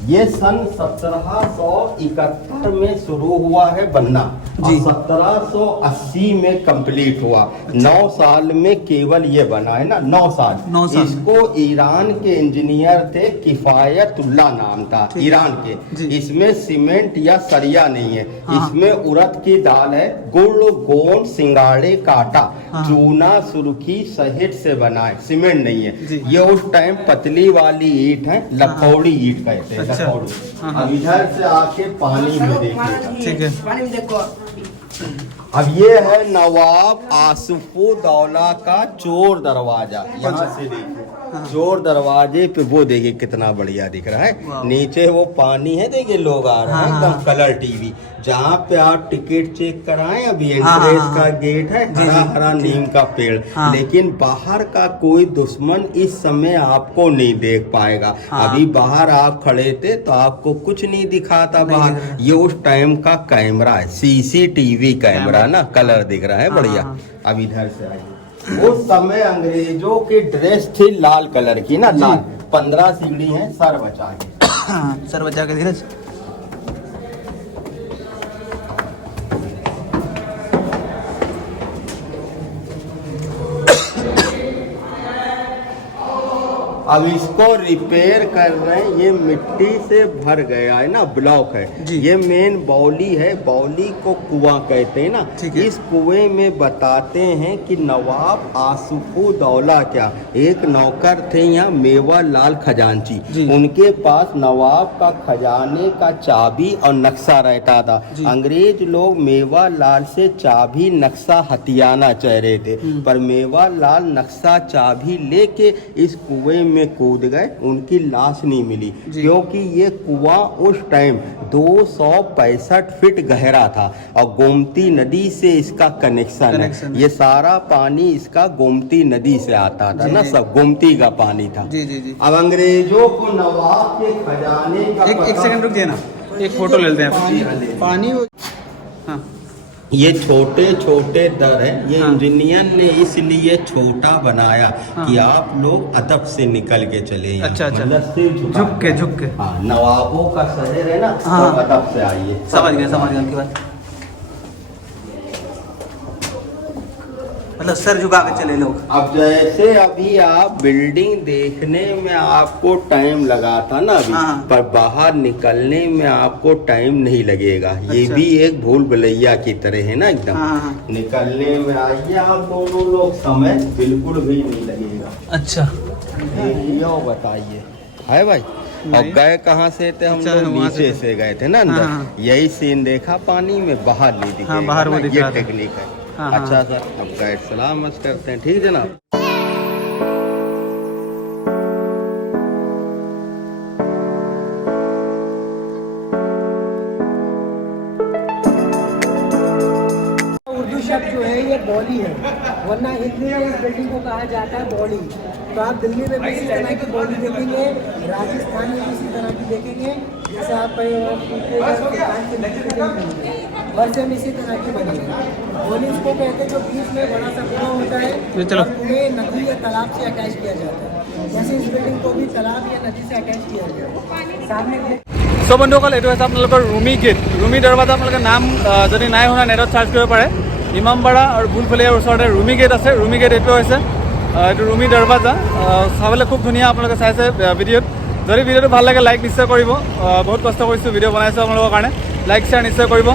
ये सन 1771 में शुरू हुआ है बनना और 1780 में कंप्लीट हुआ। 9 साल में केवल ये बना है ना, 9 साल। 9 साल। इसको ईरान के इंजीनियर थे, किफायतुल्लाह नाम था ईरान के। जी। इसमें सीमेंट या सरिया नहीं है, हाँ। इसमें उड़द की दाल है, गुड़, गोंद, सिंगाड़े का आटा, हाँ। चूना, सुर्खी, शहद से बना है, सीमेंट नहीं है। जी। ये उस टाइम पतली वाली ईंट है, लखौड़ी ईंट कहते हैं, अच्छा। लखौड़ी। हाँ। अब इधर से आके पानी में देखिएगा। ठीक है। अब ये है नवाब आसिफुद्दौला का चोर दरवाजा। यहाँ से देखिए, चोर दरवाजे पे वो देखिए कितना बढ़िया दिख रहा है। नीचे वो पानी है, देखिए लोग आ रहे हैं, एकदम कलर टीवी। जहाँ पे आप टिकट चेक कराएं, अभी एंट्रेंस का गेट है, हरा हरा नीम का पेड़, लेकिन बाहर का कोई दुश्मन इस समय आपको नहीं देख पाएगा। अभी बाहर आप खड़े थे तो आपको कुछ नहीं दिखाता बाहर। ये उस टाइम का कैमरा है, CCTV कैमरा ना, कलर दिख रहा है बढ़िया। अब इधर से आइए, उस समय अंग्रेजों की ड्रेस थी लाल कलर की ना, लाल। 15 सीढ़ी है, सर बचा के। सर बचा के धीरज। अब इसको रिपेयर कर रहे हैं, ये मिट्टी से भर गया है ना, ब्लॉक है। जी। ये मेन बौली है, बौली को कुआं कहते हैं ना। ठीक है। इस कुएं में बताते हैं कि नवाब आसिफुद्दौला क्या, एक नौकर थे यहाँ मेवा लाल खजांची, जी। उनके पास नवाब का खजाने का चाबी और नक्शा रहता था। अंग्रेज लोग मेवा लाल से चाबी नक्शा हथियाना चाह रहे थे, पर मेवा लाल नक्शा चाबी लेके इस कुएं में कूद गए, उनकी लाश नहीं मिली, क्योंकि ये कुआं उस टाइम 265 फीट गहरा था और गोमती नदी से इसका कनेक्शन है। ये सारा पानी इसका गोमती नदी से आता था ना, सब गोमती का पानी था। जी जी जी। अब अंग्रेजों को नवाब के खजाने का एक सेकंड रुक जाइए ना, एक फोटो लेते हैं। पानी हाँ। ये छोटे छोटे दर है, ये इंजीनियर ने इसलिए छोटा बनाया कि आप लोग अदब से निकल के चले। अच्छा, अच्छा। मतलब सिर झुक के। हाँ, नवाबों का शहर है ना, हाँ। तो अदब से आइए। समझ गया आपकी बात। मतलब सर झुका के चले लोग। अब जैसे अभी आप बिल्डिंग देखने में आपको टाइम लगा था ना अभी, हाँ। पर बाहर निकलने में आपको टाइम नहीं लगेगा। ये अच्छा। भी एक भूल भुलैया की तरह है ना, एकदम। हाँ। निकलने में आइए आप दोनों लोग, समय बिल्कुल भी नहीं लगेगा। अच्छा। देखिए और बताइए, है भाई। और गए कहाँ से थे हम अच्छा, लोग? वहाँ नीचे से गए थे ना अंदर। हाँ। यही सीन देखा, पानी में बाहर नहीं दिखेगा। हाँ, बाहर वो ना, दिख ये रहा था। टेक्निक है। हाँ, अच्छा सर, अब गाइड सलामत करते हैं, ठीक जनाब। उर्दू शब्द जो है ये बॉली है, वरना हिंदी में इस बिल्डिंग को कहा जाता है बॉली। तो आप दिल्ली में भी इसी तरह की बॉली देखेंगे, राजस्थान में भी इसी तरह की देखेंगे, जैसे आप वर्षे में इसी तरह की बनेगी। बॉली उसको कहते हैं जो बीच में बड़ा सा कुआं होता है, चलो। और उन्हें नदी या तालाब से अटैच किया जाता है। जैसे इस बिल्डिंग को भी तालाब या नदी से अटैच किया गया है। सामने সব বন্ধুসকল, এইটো হৈছে আপোনালোকৰ ৰুমি গেট। ৰুমি দৰৱাজা আপোনালোকে নাম যদি নাই শুনা নেটত চাৰ্চ কৰিব পাৰে। ইমামবাড়া আৰু ভুলফুলীয়াৰ ওচৰতে ৰুমি গেট আছে। ৰুমি গেট এইটো হৈছে এইটো ৰুমি দৰৱাজা। চাবলৈ খুব ধুনীয়া, আপোনালোকে চাইছে ভিডিঅ'ত। যদি ভিডিঅ'টো ভাল লাগে লাইক নিশ্চয় কৰিব। বহুত কষ্ট কৰিছোঁ ভিডিঅ' বনাইছোঁ আপোনালোকৰ কাৰণে, লাইক শ্বেয়াৰ নিশ্চয় কৰিব।